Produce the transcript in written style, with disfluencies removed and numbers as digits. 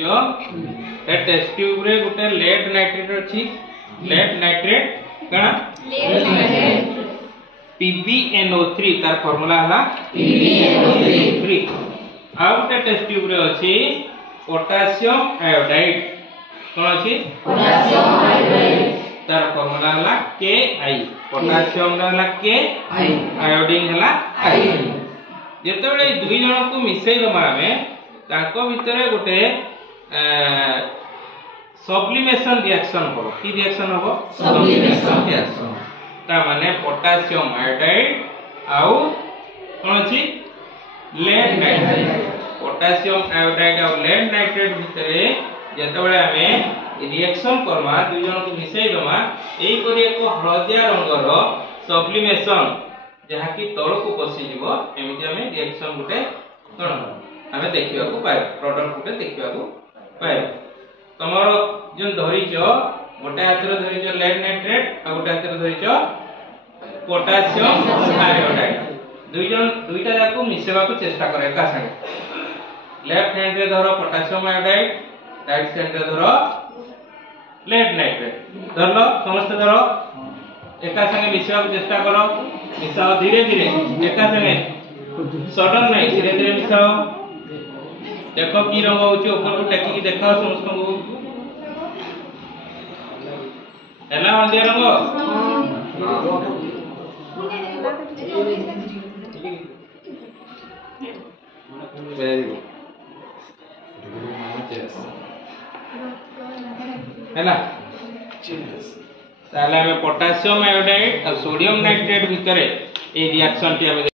जो ए test tube रे गुटे lead nitrate अछि लेड नाइट्रेट कणा लेड नाइट्रेट PbNO3 तार फार्मूला हला PbNO3 आ गुटे टेस्ट ट्यूब रे अछि पोटेशियम आयोडाइड कोन अछि पोटेशियम आयोडाइड तार फार्मूला हला Ki पोटेशियम हला K आयोडीन हला I जेतेबेले दुई जन को मिसै दमा हमें ताको भितरे गुटे सब्लिमेशन रिएक्शन हो की रिएक्शन हो सब्लिमेशन रिएक्शन ता माने पोटेशियम आयोडाइड आउ कोन अछि लेड नाइट्रेट पोटेशियम आयोडाइड और लेड नाइट्रेट भितरे जेतेबेले हमें रिएक्शन करबा दुई जन को मिसै दमा एई करी एक हळदिया रंगर सब्लिमेशन जहा कि तळ को पसी जीवो एमिति हमें रिएक्शन गुटे कोन हमें देखिबा को पाए प्रोडक्ट गुटे देखिबा को पाए तमरो जन धरिचो गोटे हाथ रे धरिचो लेड नाइट्रेट आ गोटे हाथ रे धरिचो पोटेशियम आयोडाइड दुईटा जाको मिसेबा को चेष्टा करे का संगे लेफ्ट हैंड रे धरो पोटेशियम आयोडाइड राइट हैंड रे धरो लेड नाइट्रेट धरलो समस्त धरो एका संगे मिसेबा को चेष्टा करो मिसाओ धीरे धीरे एका संगे सडन नहीं धीरे धीरे मिसाओ देखो की रंग होची ऊपर को टेकी की देखो समस्त को एला हल्दिया रंग वेरी गुड हैला ताले हमें पोटेशियम आयोडाइड और सोडियम नाइट्रेट भितरे ए रिएक्शन टी हमें